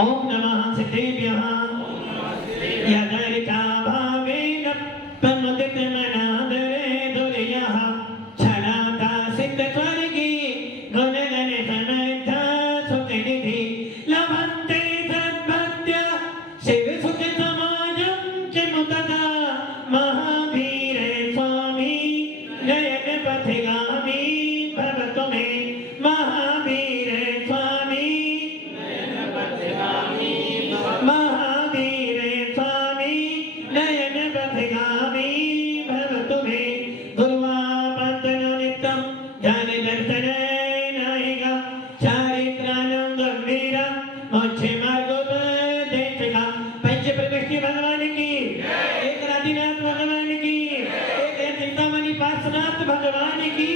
ओम नमः सिद्धेभ्यः यदरिता भावेन प्रमुदितमनादरे दुर्यः छलाता सिद्धस्वर्गी गुणगण समर्था सुखनिधि लभन्ते सद्भक्त्य शिवसुखसमाजं चिमुतदा महावीर स्वामी नयनपथिगामी भवतु मे महावीर स्वामी महावीर स्वामी नयनपथिगामी भवतु मे गुरुवापन्तनो नित्यं ज्ञानदर्शननायिका चारित्राणं गम्भीरा मोक्षमार्गोपदेशिका पंचप्रकृष्टि भगवान की एक आदिनाथ भगवान की एक चिंतामणि पार्श्वनाथ भगवान की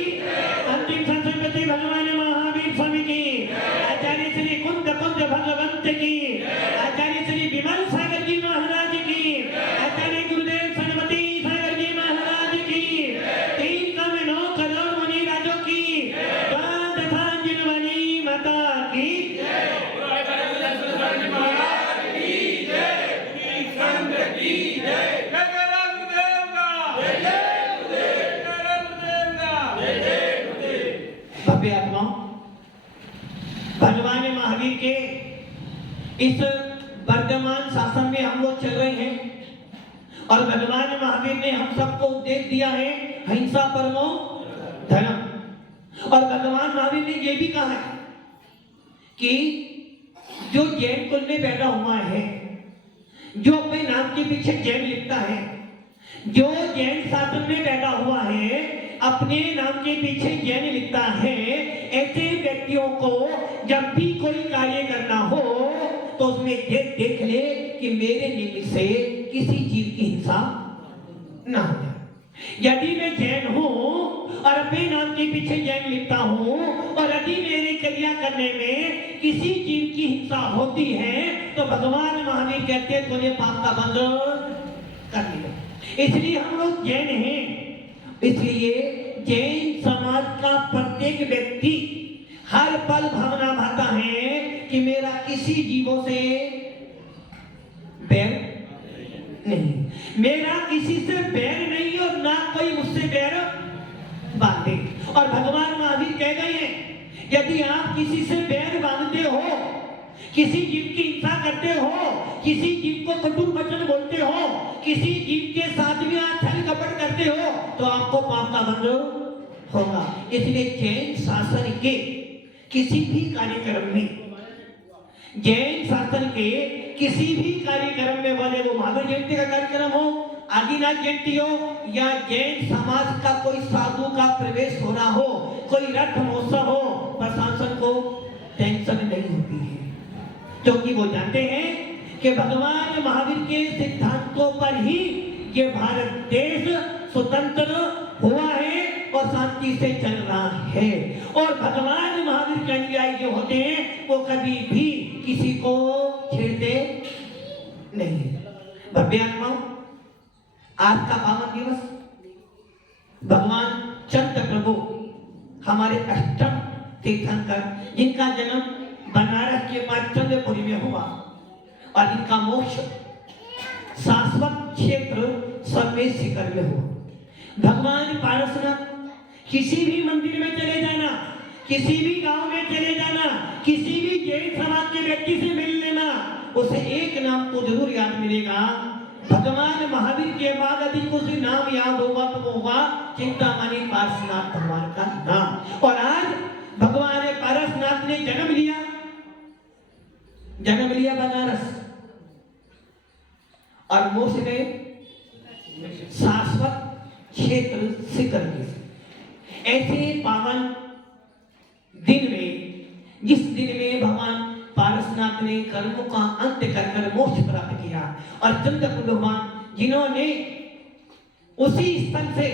अंतिम संसर्गपति भगवान महावीर स्वामी की आचार्य श्री कुंद भगवंत की आचार्य श्री विमल सागर जी महाराज की आचार्य गुरुदेव सरस्वती सागर जी महाराज की 3 कम 9 करोड़ मुनि राजों की द्वादशांजलि माता की भव्य आत्माओं, भगवान महावीर के इस वर्तमान शासन में हम लोग चल रहे हैं और भगवान महावीर ने हम सबको उपदेश दिया है हिंसा परमो धर्म। और भगवान महावीर ने ये भी कहा है कि जो जैन कुल में बैठा हुआ है, जो अपने नाम के पीछे जैन लिखता है, जो जैन शासन में बैठा हुआ है, अपने नाम के पीछे जैन लिखता है, ऐसे व्यक्तियों को जब भी कोई कार्य करना हो तो उसमें देख ले कि मेरे निमित्त से किसी जीव की हिंसा ना हो जाए। यदि मैं जैन हूं और अपने नाम के पीछे जैन लिखता हूं और यदि मेरी क्रिया करने में किसी जीव की हिंसा होती है तो भगवान महावीर कहते हैं तुझे पाप का बंध कर दिया। इसलिए हम लोग जैन हैं। इसलिए जैन समाज का प्रत्येक व्यक्ति हर पल भावना भाता है कि मेरा किसी जीवों से बैर नहीं, मेरा किसी से बैर नहीं और ना कोई मुझसे बैर बांधे। और भगवान महावीर कह गए हैं यदि आप किसी से बैर बांधते हो, किसी जीव की हिंसा करते हो, किसी जीव को कटु वचन बोलते हो, किसी जीव के साथ में आप छल कपट करते हो तो आपको पाप का बंध होगा। इसलिए जैन शासन के किसी भी कार्यक्रम में, जैन शासन के किसी भी कार्यक्रम में, वाले वो महावीर जयंती का कार्यक्रम हो, आदिनाथ जयंती हो या जैन समाज का कोई साधु का प्रवेश हो रहा हो, कोई रथ महोत्सव हो, प्रशासन को टेंशन नहीं होती है क्योंकि वो जानते हैं कि भगवान महावीर के सिद्धांतों पर ही ये भारत देश स्वतंत्र हुआ है और शांति से चल रहा है। और भगवान महावीर के अनुयायी जो होते हैं वो कभी भी किसी को छेड़ते नहीं। भव्य आत्माओं, आज का पावन दिवस भगवान चंद्र प्रभु हमारे अष्टम तीर्थंकर, जिनका जन्म बनारस के पास चंद्रपुरी में हुआ और इनका मोक्ष शाश्वत क्षेत्र सर्वेश शिखर में हुआ। भगवान पारसनाथ किसी भी मंदिर में चले जाना, किसी भी गांव में चले जाना, किसी भी जैन समाज के व्यक्ति से मिल लेना, उसे एक नाम तो जरूर याद मिलेगा। भगवान महावीर के बाद यदि कुछ नाम याद होगा तो वो होगा चिंतामणि पार्श्वनाथ भगवान का नाम। और आज भगवान पारसनाथ ने जन्म लिया बनारस और मोक्ष ने शाश्वत क्षेत्र शिखर में। ऐसे पावन दिन में, जिस दिन में भगवान पारसनाथ ने कर्मों का अंत कर मोक्ष प्राप्त किया और चंद्रपुर भगवान जिन्होंने उसी स्थल से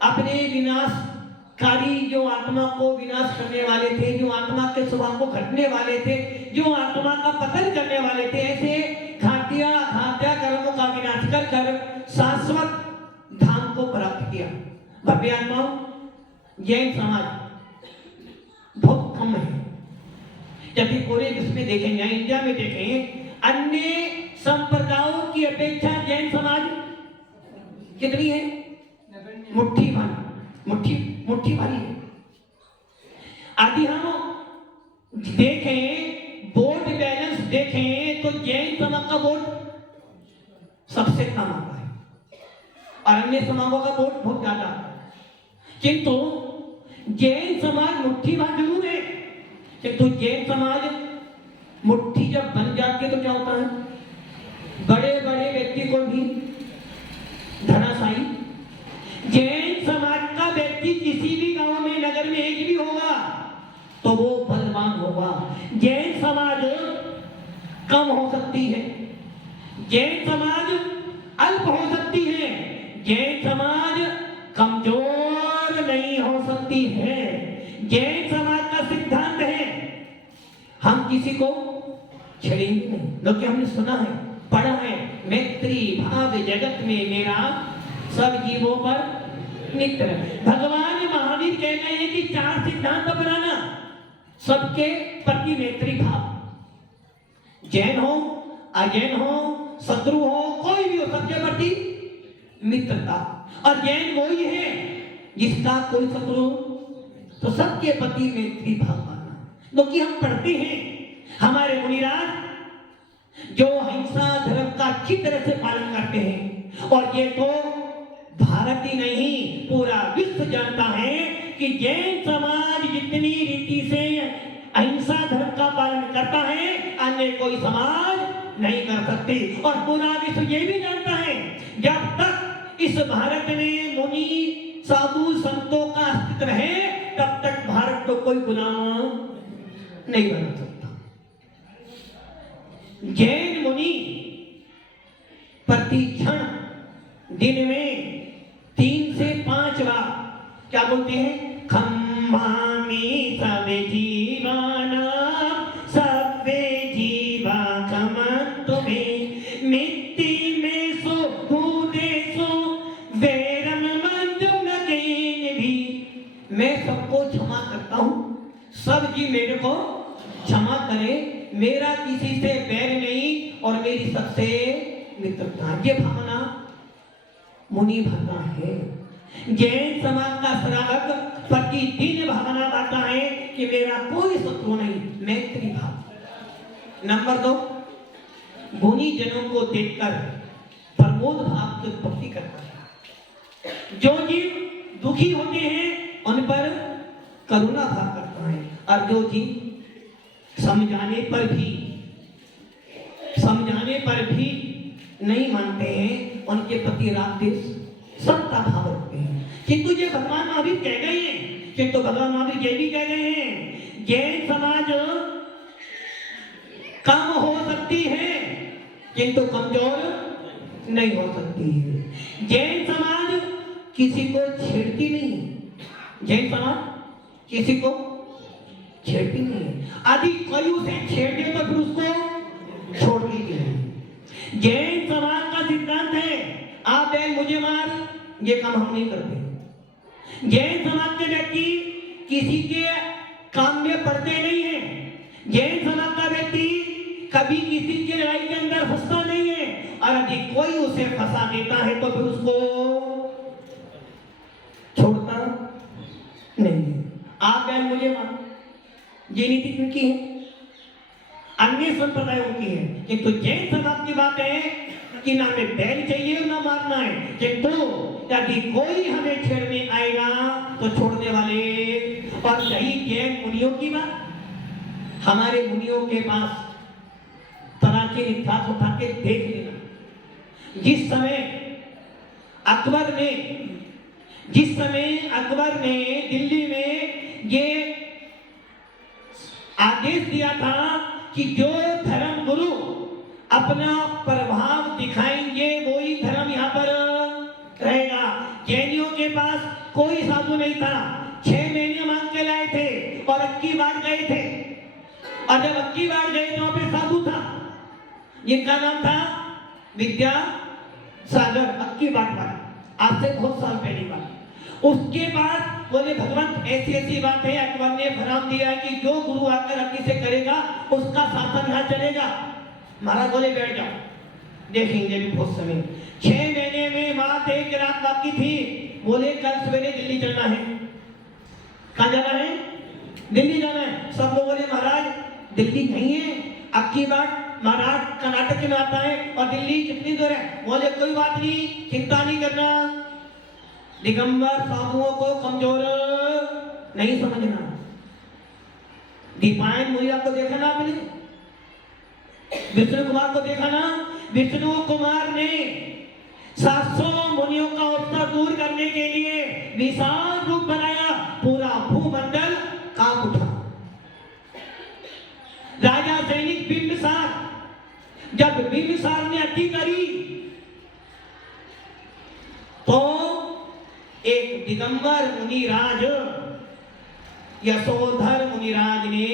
अपने विनाशकारी, जो आत्मा को विनाश करने वाले थे, जो आत्मा के स्वभाव को घटने वाले थे, जो आत्मा का पतन करने वाले थे, ऐसे घाटिया कर्मों का विनाश कर शाश्वत धाम को प्राप्त किया। भव्य आत्माओं, जैन समाज बहुत कम है। जबकि पूरे विश्व में देखें या इंडिया में देखें, अन्य संप्रदायों की अपेक्षा जैन समाज कितनी है? मुट्ठी भर, मुट्ठी भरी है। यदि हम देखें वोट बैलेंस देखें तो जैन समाज का वोट सबसे कम आता है और अन्य समाजों का वोट बहुत ज्यादा आता है। किंतु जैन समाज मुट्ठी भर जरूर है, किंतु जैन समाज मुट्ठी जब बन जाती है तो क्या होता है? बड़े बड़े व्यक्ति को भी धराशायी। जैन समाज का व्यक्ति किसी भी गांव में नगर में एक भी होगा तो वो बलवान होगा। जैन समाज कम हो सकती है, जैन समाज अल्प हो सकती है, जैन समाज कमजोर नहीं हो सकती है। जैन समाज का सिद्धांत है हम किसी को छेड़ेंगे नहीं, क्योंकि हमने सुना है, पढ़ा है, मैत्री भाव जगत में मेरा सब जीवों पर मित्र। भगवान महावीर कह गए हैं कि 4 सिद्धांत अपनाना, सबके प्रति मैत्री भाव। जैन हो, अजैन हो, शत्रु हो, कोई भी हो, सबके प्रति मित्रता। और जैन वही है जिसका कोई शत्रु तो सबके प्रति मैत्री भाव मानना। क्योंकि हम पढ़ते हैं हमारे मुनिराज जो अहिंसा धर्म का अच्छी तरह से पालन करते हैं, और ये तो भारत ही नहीं पूरा विश्व जानता है कि जैन समाज जितनी रीति से अहिंसा धर्म का पालन करता है अन्य कोई समाज नहीं कर सकते। और पूरा विश्व ये भी जानता है जब तक इस भारत में मुनि साधु संतों का अस्तित्व है तब तक भारत को कोई गुलाम नहीं बना सकता। जैन मुनि प्रति क्षण दिन में 3 से 5 बार क्या बोलते हैं? खम्मामि सवे जीवाना सवे जीवा खमत्तु मे मित्ति में सो भूदेशो वैरम मंजुम नगेन भी। मैं सबको क्षमा करता हूँ, सब जी मेरे को क्षमा करे, मेरा किसी से बैर नहीं और मेरी सबसे मित्रता। ये भावना मुनि भावना है। जैन समाज का श्रावक प्रतिदिन भावना लाता है कि मेरा कोई शत्रु नहीं, मैत्री भाव। नंबर 2, गुणी जनों को देखकर प्रमोद भाव की उत्पत्ति करता है। जो जीव दुखी होते हैं उन पर करुणा भाव करता है, और जो जीव समझाने पर भी नहीं मानते हैं उनके प्रति राग द्वेष सबका भाव रखते हैं। किंतु ये भगवान महावीर कह गए हैं, किंतु भगवान महावीर ये भी कह गए हैं जैन समाज कम हो सकती है किंतु कमजोर नहीं हो सकती है। जैन समाज किसी को छेड़ती नहीं है, जैन समाज किसी को छेड़ती नहीं है। यदि कोई उसे छेड़ दे तो फिर उसको छोड़ दीजिए। जैन समाज का सिद्धांत है आप बैल मुझे मार, ये काम हम नहीं करते। जैन समाज के व्यक्ति किसी के काम में पड़ते नहीं है। जैन समाज का व्यक्ति कभी किसी की लड़ाई के अंदर फंसता नहीं है, और यदि कोई उसे फंसा देता है तो फिर उसको छोड़ता नहीं है। आप बैल मुझे मार, ये नीति किनकी है? अन्य संप्रदायों की है। किंतु जैन समाज की बात है कि ना हमें बैल चाहिए और ना मारना है, किंतु यदि कोई हमें छेड़ने आएगा तो छोड़ने वाले। और सही जैन मुनियों की बात, हमारे मुनियों के पास प्राचीन इतिहास उठा के देख लेना। जिस समय अकबर ने दिल्ली में ये आदेश दिया था कि जो धर्म गुरु अपना प्रभाव दिखाएंगे वही धर्म यहाँ पर रहेगा। जैनियों के पास कोई साधु नहीं था, 6 महीने मांग के लाए थे और अक्की बार गए थे, और जब अक्की बार गए तो वहां पे साधु था जिनका नाम था विद्यासागर, अक्की बार, आज से बहुत साल पहले बात। उसके बाद बोले भगवान ऐसी ऐसी बात है, अकबर ने फरमान दिया है कि जो गुरु आकर अपनी से करेगा उसका शासन यहाँ चलेगा। महाराज बोले बैठ जाओ, देखेंगे भी बहुत समय। 6 महीने में मात्र 1 रात बाकी थी। बोले कल सवेरे दिल्ली चलना है। कहाँ जाना है? दिल्ली जाना है। सब लोग बोले महाराज दिल्ली नहीं है, अब की बात महाराज कर्नाटक में आता है और दिल्ली कितनी दूर है? बोले कोई बात नहीं, चिंता नहीं करना। दिगंबर साधुओं को कमजोर नहीं समझना। दीपायन मुनिया को देखा ना आपने? विष्णु कुमार को देखा ना? विष्णु कुमार ने 700 मुनियों का उत्तर दूर करने के लिए विशाल रूप बनाया, पूरा भूमंडल कांप उठा। राजा सैनिक बिंबिसार, जब बिंबिसार ने अति करी तो एक दिगंबर मुनिराज यशोधर मुनिराज ने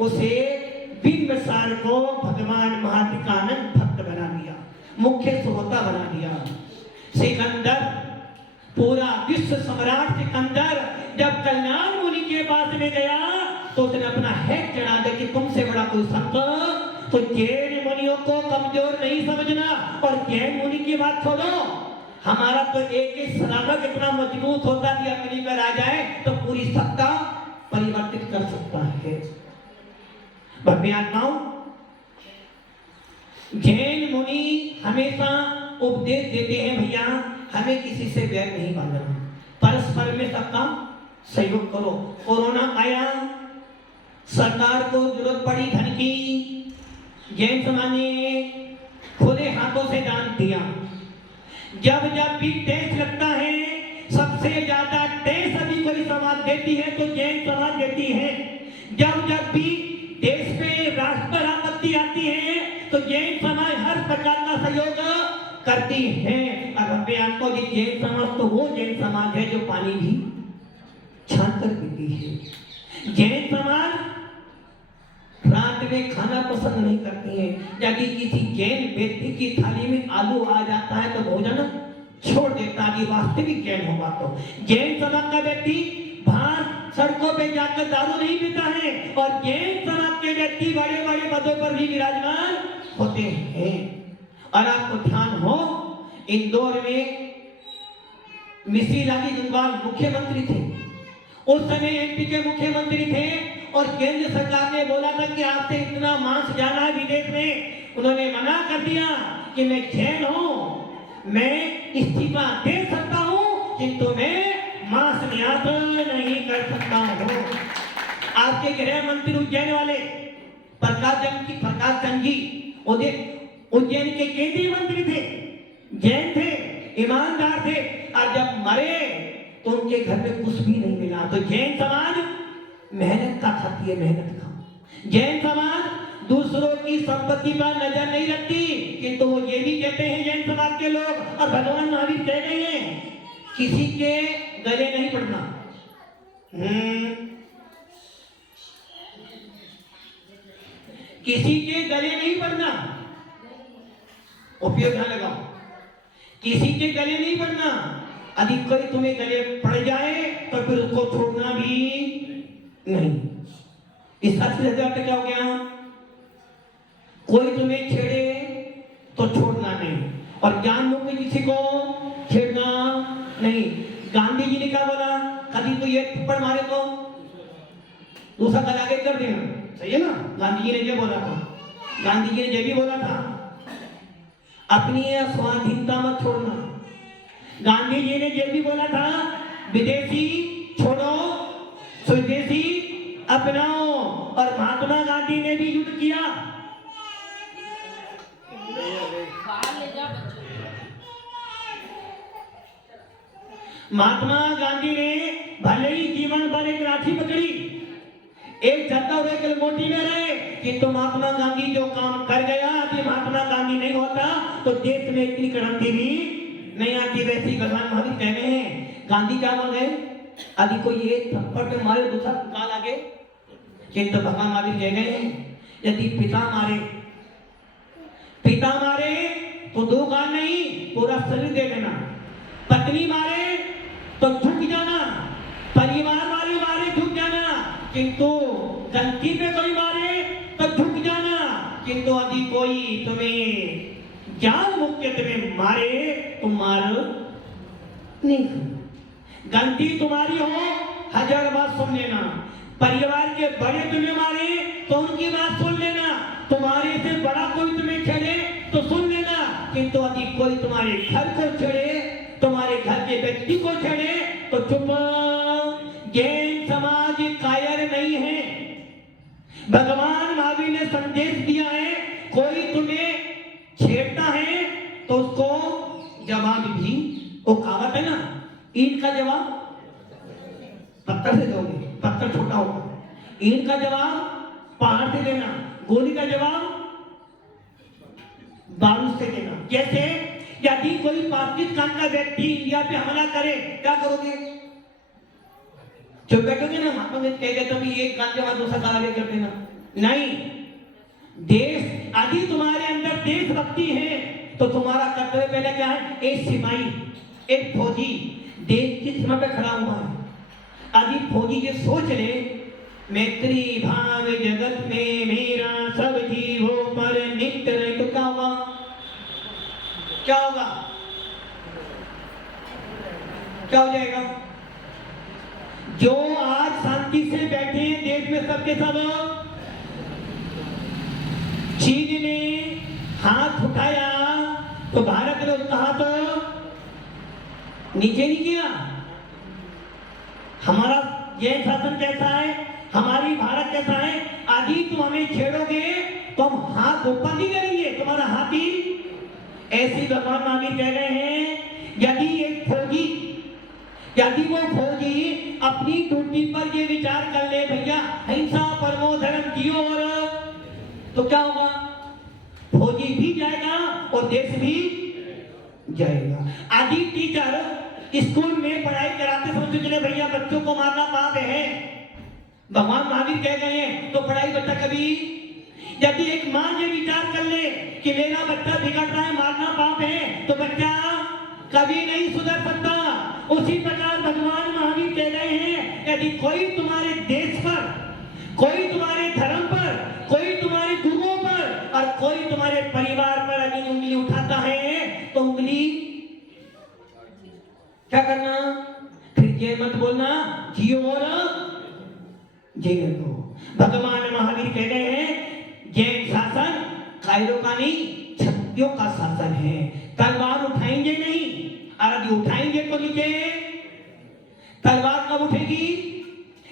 उसे बिंबिसार को भगवान महातिकानंद भक्त बना दिया, मुख्य श्रोता बना दिया। सिकंदर, पूरा विश्व सम्राट सिकंदर जब कल्याण मुनि के पास में गया तो उसने अपना हेड चढ़ा दिया कि तुमसे बड़ा कोई संत। तो जैन मुनियों को कमजोर नहीं समझना। और जैन मुनि की बात छोड़ो, हमारा तो एक सलामत इतना मजबूत होता कि अग्नि पर आ जाए तो पूरी सत्ता परिवर्तित कर सकता है। भव्य आत्माओं, जैन मुनि हमेशा उपदेश देते हैं भैया हमें किसी से बैर नहीं बांधना, परस्पर में सबका सहयोग करो। कोरोना आया, सरकार को जरूरत पड़ी धन की, जैन समाज ने खुले हाथों से दान दिया। जब जब भी टैक्स लगता है, सबसे ज्यादा टैक्स अभी कोई समाज देती है तो जैन समाज देती है। जब जब भी देश पे राष्ट्र पर आपत्ति आती है तो जैन समाज हर प्रकार का सहयोग करती है। अब आपको जैन समाज तो वो जैन समाज है जो पानी भी छान कर पीती है। जैन समाज रात में खाना पसंद नहीं करती है। यदि किसी जैन व्यक्ति की थाली में आलू आ जाता है तो भोजन छोड़ देता है। वास्तविक जैन होगा तो जैन समाज का व्यक्ति बाहर सड़कों पे जाकर दारू नहीं पीता है और जैन समाज के व्यक्ति बड़े बड़े पदों पर भी विराजमान होते हैं। और आपको ध्यान हो, इंदौर में मिश्री लाली गंगवाल मुख्यमंत्री थे, उस समय एमपी के मुख्यमंत्री थे और केंद्र सरकार ने बोला था कि आपसे इतना मांस जाना है विदेश में। उन्होंने मना कर दिया कि मैं जैन हूं, मैं इस्तीफा दे सकता हूं किंतु मैं मांस निर्यात नहीं कर सकता हूं। आपके गृह मंत्री उज्जैन वाले प्रकाश चंद जी उज्जैन के केंद्रीय मंत्री थे, जैन थे, ईमानदार थे और जब मरे तो उनके घर में कुछ भी नहीं मिला। तो जैन समाज मेहनत का खाती है, मेहनत का। जैन समाज दूसरों की संपत्ति पर नजर नहीं रखती, किंतु वो ये भी कहते हैं जैन समाज के लोग और भगवान महावीर कह रहे हैं किसी के गले नहीं पड़ना। किसी के गले नहीं पड़ना, उपयोग ध्यान लगाओ, किसी के गले नहीं पड़ना। यदि कोई तुम्हें गले पड़ जाए तो फिर उसको छोड़ना भी नहीं। इस अर्थ से क्या हो गया? कोई तुम्हें छेड़े तो छोड़ना नहीं और जान लो कि किसी को छेड़ना नहीं। गांधी जी ने क्या बोला? कभी तो ये थप्पड़ मारे तो दूसरा गला आगे कर देना, सही है ना? गांधी जी ने ये बोला था। गांधी जी ने ये भी बोला था अपनी स्वाधीनता मत छोड़ना। गांधी जी ने ये भी बोला था विदेशी छोड़ो स्वदेशी अपनाओ। और महात्मा गांधी ने भी युद्ध किया। महात्मा गांधी ने भले ही जीवन भर एक लाठी पकड़ी, एक छत्ता और एक लंगोटी में रहे, किंतु महात्मा गांधी जो काम कर गया, यदि महात्मा गांधी नहीं होता तो देश में इतनी क्रांति भी नहीं आती। वैसे ही भगवान महावीर कह रहे हैं, गांधी क्या बोल रहे? यदि कोई एक थप्पड़ में मारे दूसरा काल आगे, किंतु भगवान महावीर कह रहे हैं यदि पिता मारे तो दो गाल नहीं पूरा शरीर दे देना, पत्नी मारे तो झुक जाना, किंतु गलती पे कोई मारे तो झुक जाना, किंतु यदि कोई तुम्हें जान मुझ के तुम्हें मारे तुम मारो नहीं। गलती तुम्हारी हो 1000 बात सुन लेना, परिवार के बड़े तुम्हें मारे तो उनकी बात सुन लेना, तुम्हारे से बड़ा कोई तुम्हें छेड़े तो सुन लेना, किंतु यदि कोई तुम्हारे घर को छेड़े, तुम्हारे घर के व्यक्ति को छेड़े तो चुप। जैन समाज कायर नहीं है। भगवान महावीर ने संदेश दिया है, कोई तुम्हें छेड़ता है तो उसको जवाब भी, वो कहावत है ना, ईंट का जवाब पत्थर से दोगे, पत्थर छोटा होगा, ईंट का जवाब पहाड़ से देना, गोली का जवाब बारूद से देना। जैसे यदि कोई पाकिस्तान का व्यक्ति इंडिया पे हमला करे क्या करोगे? चुप बैठोगे ना? हाथों में कह देता भी एक गाल के बाद दूसरा गाल आगे कर देना? नहीं। देश, यदि तुम्हारे अंदर देशभक्ति है तो तुम्हारा कर्तव्य पहले क्या है? एक सिपाही, एक फौजी देश की सीमा पे खड़ा हुआ है। यदि फौजी ये सोच ले, मैत्री भाव जगत में मेरा सब जीवों पर नित्य रहे, तो क्या होगा? क्या होगा? क्या हो जाएगा? जो आज शांति से बैठे हैं देश में सबके सब, चीन ने हाथ उठाया तो भारत ने उसका हाथ नीचे नहीं किया। हमारा जैन शासन कैसा है, हमारी भारत कैसा है, यदि तुम हमें छेड़ोगे तो हम हाथ ऊपर नहीं करेंगे, तुम्हारा हाथ ही। ऐसी भगवान महावीर कह रहे हैं, यदि वो फौजी अपनी ड्यूटी पर ये विचार कर ले, भैया हिंसा परमो धर्म की ओर, तो क्या होगा? फौजी भी जाएगा और देश भी जाएगा। आदि टीचर स्कूल में पढ़ाई कराते समय चले भैया बच्चों को मारना पाप है, भगवान महावीर कह गए हैं, तो पढ़ाई बच्चा कभी, यदि एक माँ ये विचार कर ले कि मेरा बच्चा बिगड़ रहा है, मारना पाप है, तो बच्चा कभी नहीं सुधर सकता। उसी प्रकार भगवान महावीर कह रहे हैं, यदि कोई तुम्हारे देश पर, कोई तुम्हारे धर्म पर, कोई तुम्हारे गुरुओं पर और कोई तुम्हारे परिवार पर यदि उंगली उठाता है तो उंगली क्या करना? फिर ये मत बोलना जियो और जीने दो। भगवान महावीर कह रहे हैं, जैन शासन कायरों का नहीं, क्षत्रियों का शासन है। तलवार उठाएंगे नहीं, और यदि उठाएंगे तो नीचे। तलवार कब उठेगी?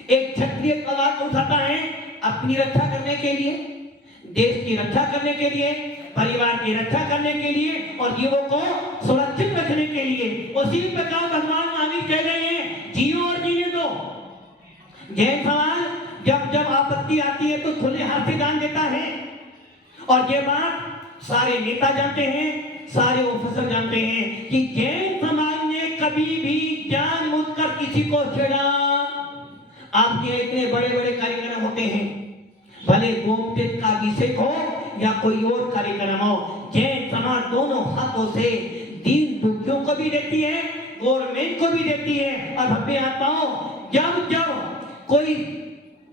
एक क्षत्रिय तलवार को उठाता है अपनी रक्षा करने के लिए, देश की रक्षा करने के लिए, परिवार की रक्षा करने के लिए और जीवों को सुरक्षित रखने के लिए। उसी प्रकार भगवान महावीर कह रहे हैं, जियो और जीने दो। जैन समाज जब जब आपत्ति आती है तो खुले हाथ से दान देता है, और ये बात सारे नेता जानते हैं, सारे ऑफिसर जानते हैं कि जैन समाज ने कभी भी जानबूझकर किसी को छेड़ा। आपके इतने बड़े बड़े कार्यक्रम होते हैं, भले गोमतीर्थ का अभिषेक हो या कोई और कार्यक्रम हो, जैन समाज दोनों हाथों से दीन दुखियों को भी देती है, गवर्नमेंट को भी देती है। और भव्य आत्माओं, जब जब कोई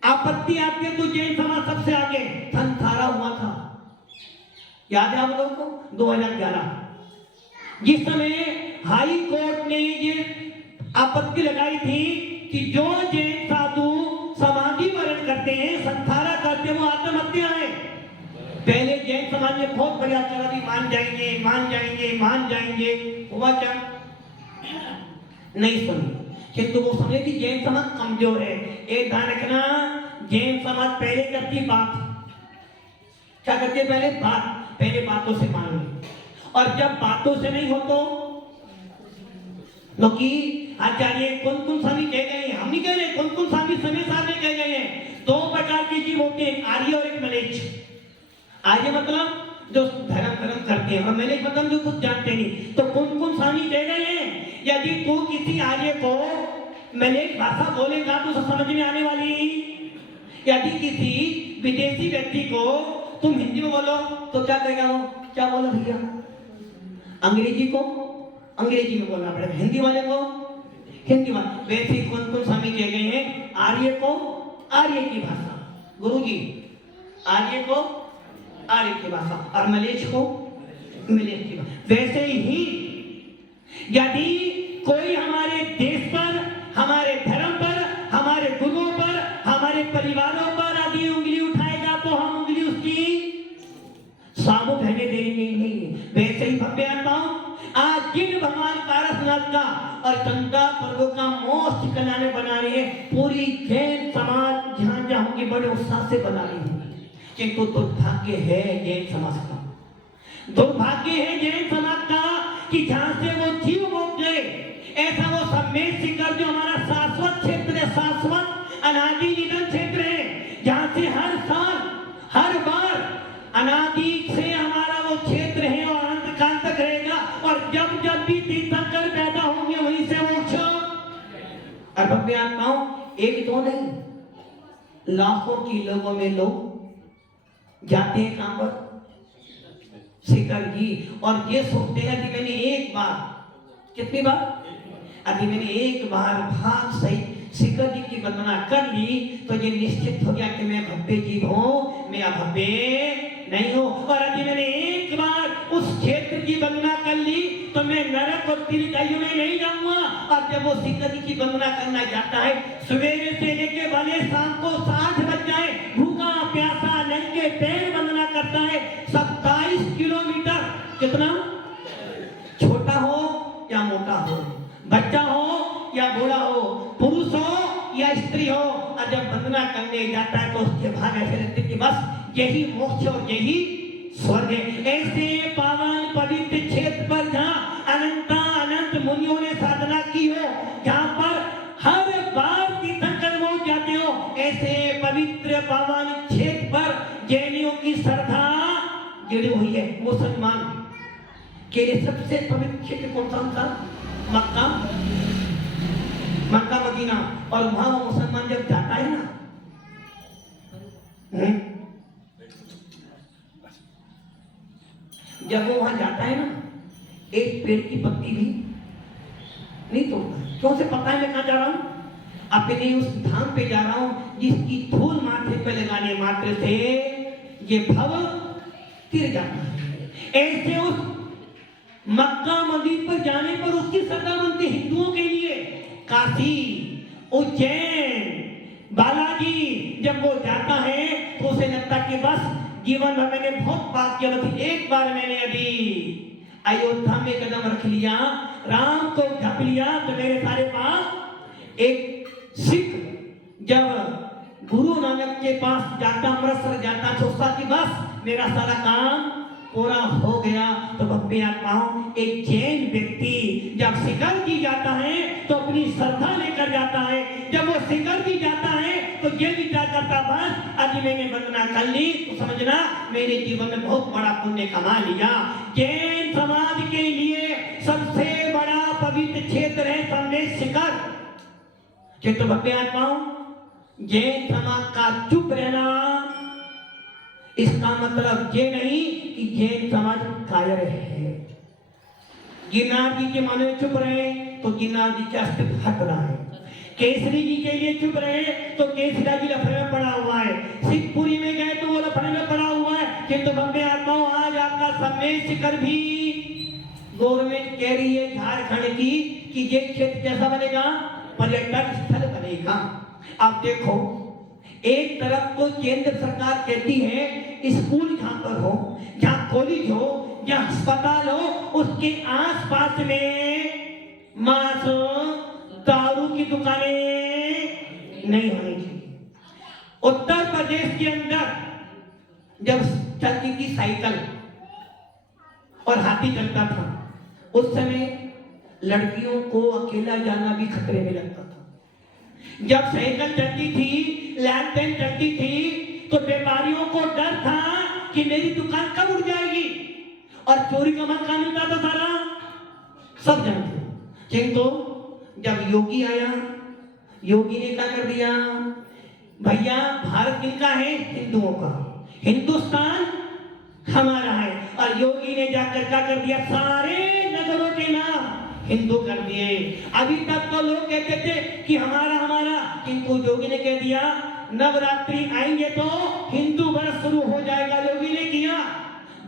आपत्ति आती है तो जैन समाज सबसे आगे संथारा हुआ था, याद है आप लोगों को? 2011 जिस समय हाई कोर्ट ने ये आपत्ति लगाई थी कि जो जैन साधु समाधि वरण करते हैं, संथारा करते हैं, वो आत्महत्या है। पहले जैन समाज ने बहुत प्रयास करा भी मान जाएंगे, मान जाएंगे, मान जाएंगे, हुआ क्या? नहीं सुनी, किंतु वो समझे कि जैन समाज कमजोर है। एक ध्यान रखना, जैन समाज पहले करती बात, क्या करती है? पहले बात, पहले बातों से मान ली, और जब बातों से नहीं हो तो कि आचार्य कौन कौन स्वामी कह गए हैं, हम नहीं कह रहे, कौन कौन स्वामी समय साहब ने कह गए हैं। 2 प्रकार के जीव होते हैं, आर्य और एक मलेच्छ। आर्य मतलब जो धर्म करते हैं, और मलेच्छ मतलब जो कुछ जानते नहीं। तो कौन कौन स्वामी कह गए हैं, यदि तू किसी आर्य को मलेच्छ भाषा बोलेगा तो समझ में आने वाली, यदि किसी विदेशी व्यक्ति को तुम हिंदी में बोलो तो क्या कहेगा वो? क्या बोलो भैया? अंग्रेजी को अंग्रेजी में बोलना पड़ेगा, हिंदी वाले को हिंदी वाले। वैसे कौन कौन स्वामी कह गए हैं, आर्य को आर्य की भाषा, गुरुजी आर्य को आर्य की भाषा और मलेच्छ को मलेच्छ की भाषा। वैसे ही यदि कोई हमारे देश पर, हमारे धर्म पर, हमारे गुरुओं पर, हमारे परिवारों पर आदि उंगली उठाएगा तो हम उंगली उसकी साबुत रहने देंगे नहीं। वैसे ही भव्य आत्माओं, आज जिन भगवान पारसनाथ का और गंगा पर्व का मोस्ट कल्याण बना रही है, पूरी जैन समाज जहां जहां होंगे बड़े उत्साह से बना रही है। किंतु दुर्भाग्य है जैन समाज का, दुर्भाग्य है जैन समाज का कि जहां से वो जीव मुक्त गए, ऐसा वो सम्मेद शिखर जो हमारा शाश्वत क्षेत्र है, शाश्वत अनादि निधन क्षेत्र है, जहां से हर साल हर बार अनादि से हमारा वो क्षेत्र है और अनंत काल तक रहेगा। और जब जब भी तीर्थंकर पैदा होंगे वहीं से मोक्ष। और भव्य आत्माओं, एक तो नहीं, लाखों की लोगों में लोग जाते हैं कहां पर? शिखर जी। और ये सोचते हैं कि मैंने एक बार, कितनी बार? अभी मैंने एक बार भाग सही शिखर जी की वंदना कर ली तो ये निश्चित हो गया कि मैं भव्य जीव हूं, मैं अभव्य नहीं हूं। और यदि मैंने एक बार उस क्षेत्र की वंदना कर ली तो मैं नरक और तिरकाइयों में नहीं जाऊंगा। और जब वो शिखर जी की वंदना करना जाता है, सवेरे से लेके भले शाम को 7 बज जाए, भूखा प्यासा नंगे पैर वंदना करता है। 27 किलोमीटर, कितना? छोटा हो या मोटा हो, बच्चा हो या बूढ़ा हो, पुरुष हो या स्त्री हो, और जब वंदना करने जाता है तो उसके भाग ऐसे लगते कि बस यही मोक्ष और यही स्वर्ग है। ऐसे पावन पवित्र क्षेत्र पर जहाँ अनंत मुनियों ने साधना की हो, जहाँ पर हर बार तीर्थंकर पहुंच जाते हो, ऐसे पवित्र पावन क्षेत्र पर जैनियों की श्रद्धा जुड़ी हुई है। मुसलमान के लिए सबसे पवित्र क्षेत्र कौन सा था? मक्का, मक्का मदीना। और वहां मुसलमान जब जाता है ना, जब वो वहां जाता है ना, एक पेड़ की पत्ती भी नहीं तोड़ता। क्यों? से पता है मैं कहां जा रहा हूं? अपने उस धाम पे जा रहा हूं जिसकी धूल माथे पे लगाने मात्र से ये भव तिर जाता है। ऐसे उस मक्का मदीना पर जाने पर उसकी श्रद्धा बनती हिंदुओं के लिए। काशी, उज्जैन, बालाजी जब वो जाता है तो उसे लगता कि बस जीवन में मैंने बहुत बात किया, बस एक बार मैंने अभी अयोध्या में कदम रख लिया, राम को ढप लिया, तो मेरे सारे पास एक सिख जब गुरु नानक के पास जाता, अमृतसर जाता, सोचता कि बस मेरा सारा काम पूरा हो गया। तो भक्ति आत्माओं, एक जैन व्यक्ति जब शिखर जी जाता है तो अपनी श्रद्धा लेकर जाता है। जब वो शिखर जी जाता है तो ये विचार करता, बस आज मैंने वंदना कर ली तो समझना मेरे जीवन में बहुत बड़ा पुण्य कमा लिया। जैन समाज के लिए सबसे बड़ा पवित्र क्षेत्र है सम्मेद शिखर। चित्त भक्ति आत्माओं, जैन समाज का चुप रहना इसका मतलब ये नहीं कि जैन समाज कायर है। गिरनार जी के माने चुप रहे तो गिरनार जी के अस्तित्व हट रहा है। केसरी जी के लिए चुप रहे तो केसरा जी लफड़े में पड़ा हुआ है। शिवपुरी में गए तो वो लफड़े में पड़ा हुआ है। किंतु भव्य आत्माओं, आज आपका सम्मेद शिखर भी गवर्नमेंट कह रही है झारखंड की कि ये क्षेत्र कैसा बनेगा? पर्यटक स्थल बनेगा। आप देखो, एक तरफ तो केंद्र सरकार कहती है स्कूल जहां पर हो, जहां कॉलेज हो, जहां अस्पताल हो, उसके आसपास में मांस, दारू की दुकानें नहीं होनी चाहिए। उत्तर प्रदेश के अंदर जब चलती थी साइकिल और हाथी चलता था, उस समय लड़कियों को अकेला जाना भी खतरे में लगता था। जब साइकिल चलती थी, लैंटेन चलती थी, तो व्यापारियों को डर था कि मेरी दुकान कब उड़ जाएगी, और चोरी का मौका मिलता था सारा, सब जानते। किंतु जब योगी आया, योगी ने क्या कर दिया? भैया भारत किनका है? हिंदुओं का। हिंदुस्तान हमारा है। और योगी ने जाकर क्या कर दिया? सारे नगरों के नाम हिंदू कर दिए। अभी तक तो लोग कहते थे कि हमारा हमारा, किंतु योगी ने कह दिया नवरात्रि आएंगे तो हिंदू वर्ष शुरू हो जाएगा। योगी ने किया,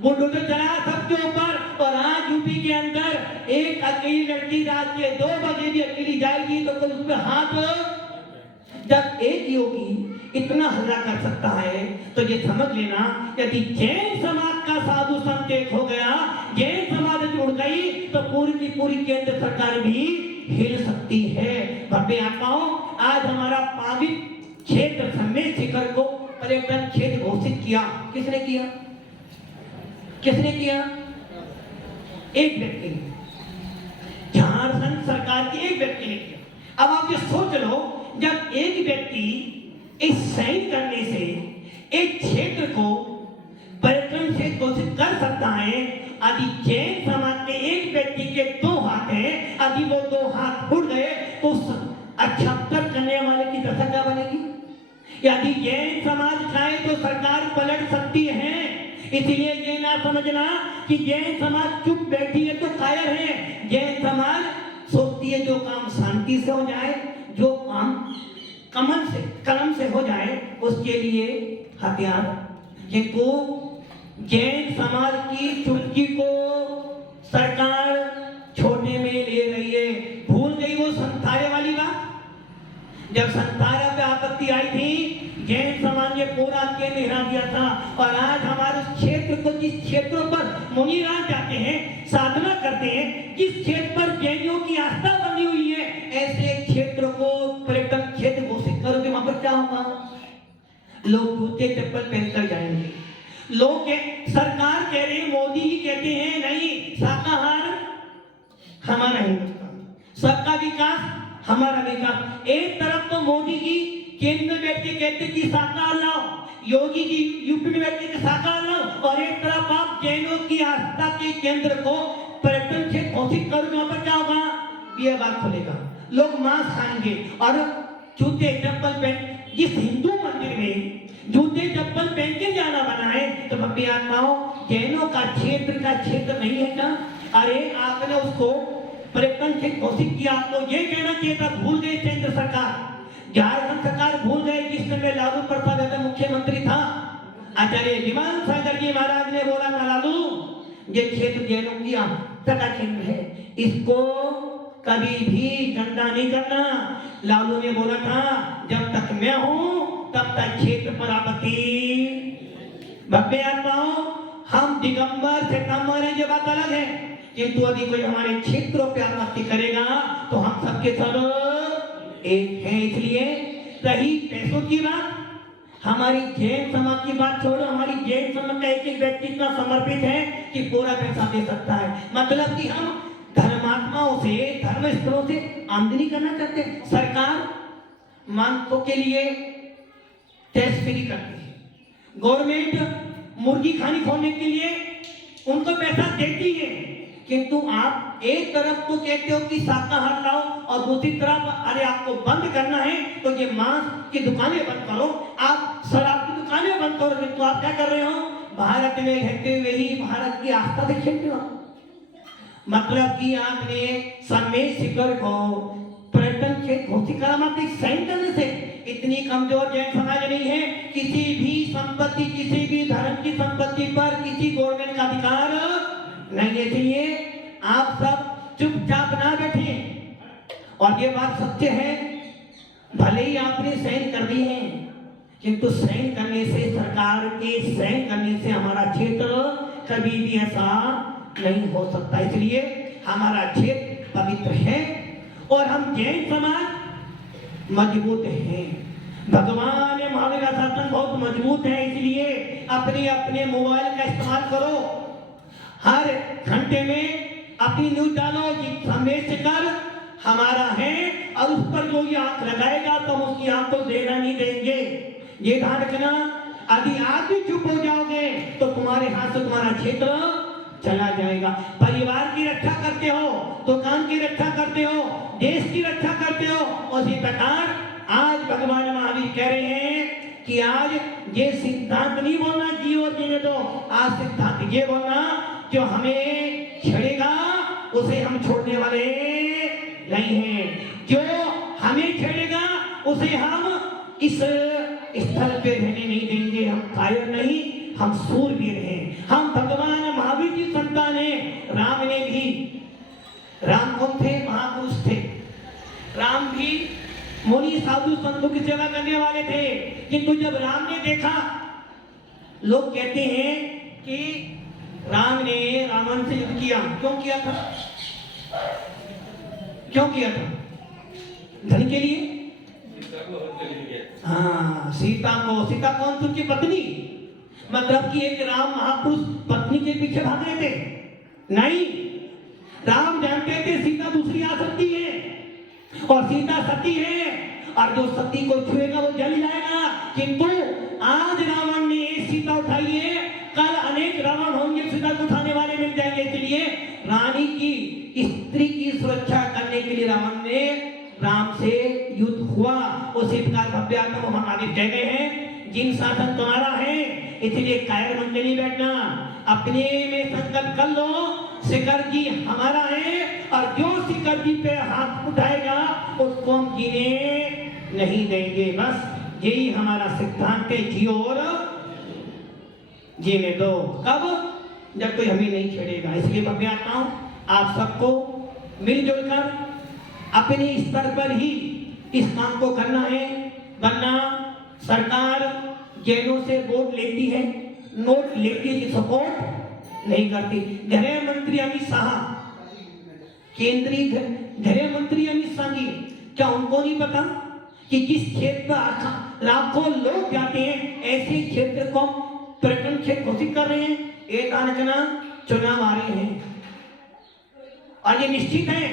बुलडोजर चलाया सबके ऊपर। और आज यूपी के अंदर एक अकेली लड़की रात के 2 बजे भी अकेली जाएगी तो कोई उस पर हाथ। जब एक योगी इतना हल्ला कर सकता है तो ये समझ लेना, यदि जैन समाज का साधु संत एक हो गया, जैन समाज जुड़ गई तो पूरी की पूरी केंद्र सरकार भी हिल सकती है। भव्य आत्माओं, आज हमारा पावित क्षेत्र सम्मेद शिखर को पर्यटन क्षेत्र घोषित किया। किसने किया? किसने किया? एक व्यक्ति ने, झारखंड सरकार के एक व्यक्ति ने किया। अब आप ये सोच लो, जब एक व्यक्ति इस साइन करने से एक क्षेत्र को पर्यटन से घोषित कर सकता है, यदि जैन समाज के एक व्यक्ति के 2 हाथ हैं, यदि वो 2 हाथ फूट गए तो 78 करने वाले की दशा क्या बनेगी? यदि जैन समाज चाहे तो सरकार पलट सकती है। इसलिए ये ना समझना कि जैन समाज चुप बैठी है तो कायर है। जैन समाज सोचती है जो काम शांति से हो जाए, जो काम कलम से हो जाए, उसके लिए हथियार। किंतु जैन समाज की चुटकी को सरकार छोड़ने में ले रही है। भूल गई वो संथारे वाली बात। जब संथारा पे आपत्ति आई थी, जैन समाज ने पूरा केंद्र हिला दिया था। और आज हमारे क्षेत्र को, जिस क्षेत्रों पर मुनिराज जाते हैं, साधना करते हैं, जिस क्षेत्र पर जैनियों की आस्था बनी हुई है, ऐसे क्षेत्र को पर्यटन क्षेत्र घोषित करोगे, वहां पर क्या होगा? लोग जूते चप्पल पहनकर जाएंगे। लोग सरकार कह रही है, मोदी जी कहते हैं नहीं, शाकाहार हमारा हिंदुस्तान, सबका विकास हमारा विकास। एक तरफ तो मोदी जी केंद्र में बैठ के कहते कि शाकाहार लाओ, योगी जी यूपी में बैठ के शाकाहार लाओ, और एक तरफ आप जैनों की आस्था के केंद्र को पर्यटन क्षेत्र घोषित करोगे, वहां पर क्या होगा? ये बात खुलेगा, लोग मांस खाएंगे और जूते चप्पल पहन। जिस हिंदू मंदिर में जूते चप्पल पहन के जाना बना है, तो भव्य आत्माओं, जैनों का क्षेत्र नहीं है क्या? अरे आपने उसको पर्यटन क्षेत्र घोषित किया, आपको ये कहना चाहिए था। भूल गई केंद्र सरकार, झारखंड सरकार भूल गई, जिस समय लालू प्रसाद यादव मुख्यमंत्री था। आचार्य विमान सागर जी महाराज ने बोला ना लालू, ये क्षेत्र जैनों की आस्था का केंद्र है, इसको कभी भी गंदा नहीं करना। लालू ने बोला था, जब तक मैं हूं तब तक क्षेत्र पर आपत्ति। भव्य आत्माओं, हम दिगंबर श्वेतांबर हैं, ये बात अलग है, किंतु यदि कोई हमारे क्षेत्रों पे आपत्ति करेगा तो हम सबके सब एक हैं। इसलिए रही पैसों की बात, हमारी जैन समाज की बात छोड़ो, हमारी जैन समाज का एक व्यक्ति इतना समर्पित है कि पूरा पैसा दे सकता है। मतलब कि हम धर्मात्माओं से, धर्मस्थलों से आमदनी करना चाहते हैं। सरकार मांगों के लिए टैक्स फ्री करती है, गवर्नमेंट मुर्गी खानी खोलने के लिए उनको पैसा देती है, किंतु आप एक तरफ तो कहते हो कि शाकाहार लाओ और दूसरी तरफ अरे आपको बंद करना है तो ये मांस की दुकानें बंद करो, आप शराब की दुकानें बंद करो। तो आप क्या कर रहे हो? भारत में रहते हुए ही भारत की आस्था से खेलते हो। मतलब कि आपने सम्मेद शिखर को पर्यटन क्षेत्र घोषित करा, मात्र साइन करने से। इतनी कमजोर जैन समाज नहीं है, किसी भी संपत्ति, किसी भी धर्म की संपत्ति पर किसी गवर्नमेंट का अधिकार नहीं। इसलिए आप सब चुपचाप ना बैठे। और ये बात सत्य है, भले ही आपने साइन कर दी है, किंतु साइन करने से, सरकार के साइन करने से हमारा क्षेत्र कभी भी ऐसा नहीं हो सकता। इसलिए हमारा क्षेत्र पवित्र है और हम जैन समाज मजबूत हैं। भगवान महावीर का शासन बहुत मजबूत है। इसलिए अपने अपने मोबाइल का इस्तेमाल करो, हर घंटे में अपनी न्यूज डालो कि सम्मेद शिखर हमारा है, और उस पर जो ये आंख लगाएगा तो हम उसकी आंख को देना नहीं देंगे। ये ध्यान रखना, यदि आप भी चुप हो जाओगे तो तुम्हारे हाथ से तुम्हारा क्षेत्र चला जाएगा। परिवार की रक्षा करते हो, दुकान की रक्षा करते हो, देश की रक्षा करते हो। उसी प्रकार आज भगवान महावीर कह रहे हैं कि आज ये सिद्धांत नहीं बोलना जियो जीने दो, आज सिद्धांत ये बोलना जो हमें छेड़ेगा उसे हम छोड़ने वाले नहीं हैं, जो हमें छेड़ेगा उसे हम इस हैं। हम भगवान महावीर की संतान हैं। राम ने भी, राम कौन थे? महापुरुष थे। राम भी मुनि साधु संतों की सेवा करने वाले थे, किंतु जब राम ने देखा, लोग कहते हैं कि राम ने रावण से युद्ध किया। क्यों किया था? क्यों किया था? धन के लिए? हाँ, सीता को। सीता कौन थी? उनकी पत्नी। मतलब कि एक राम महापुरुष पत्नी के पीछे भाग रहे थे? नहीं, राम जानते थे सीता दूसरी आ सकती है, और सीता सती है, और जो सती को छुएगा वो जल जाएगा। किंतु आज रावण ने सीता उठाई है, कल अनेक रावण होंगे सीता को उठाने वाले मिल जाएंगे। इसलिए रानी की, स्त्री की सुरक्षा करने के लिए रावण ने राम से युद्ध हुआ। उसी प्रकार भव्यात्म महावीर कह गए हैं, जिन शासन तुम्हारा है, इसलिए कायर बन के नहीं बैठना, अपने में संकल्प कर लो, शिखर जी हमारा है, और जो शिखर जी पे हाथ उठाएगा उसको हम जीने नहीं देंगे। बस यही हमारा सिद्धांत है, जियो और जीने दो। कब? जब कोई हमें नहीं छेड़ेगा। इसलिए मैं कहता हूं, आप सबको मिलजुल कर अपने स्तर पर ही इस काम को करना है, वरना सरकार जेलों से वोट लेती है, नोट लेती है, सपोर्ट नहीं करती। गृह मंत्री अमित शाह, केंद्रीय गृह मंत्री अमित शाह जी, क्या उनको नहीं पता कि जिस क्षेत्र पर लाखों लोग जाते हैं, ऐसे क्षेत्र को पर्यटन क्षेत्र घोषित कर रहे हैं? एक आना चुनाव आ रहे हैं, और ये निश्चित है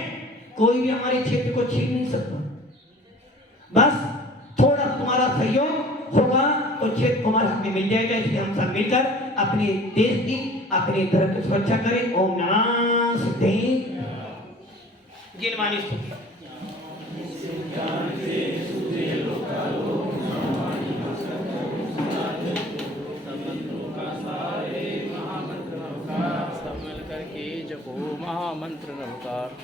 कोई भी हमारे क्षेत्र को छीन नहीं सकता। बस थोड़ा तुम्हारा सहयोग होगा तो क्षेत्र तुम्हारे हाथ में मिल जाएगा। इसलिए हम सब मिलकर अपने देश की, अपने धर्म की सुरक्षा करें। ओम नमः सिद्धे जिनवानी स्तुति। सब मिल करके जपो महामंत्र नवकार।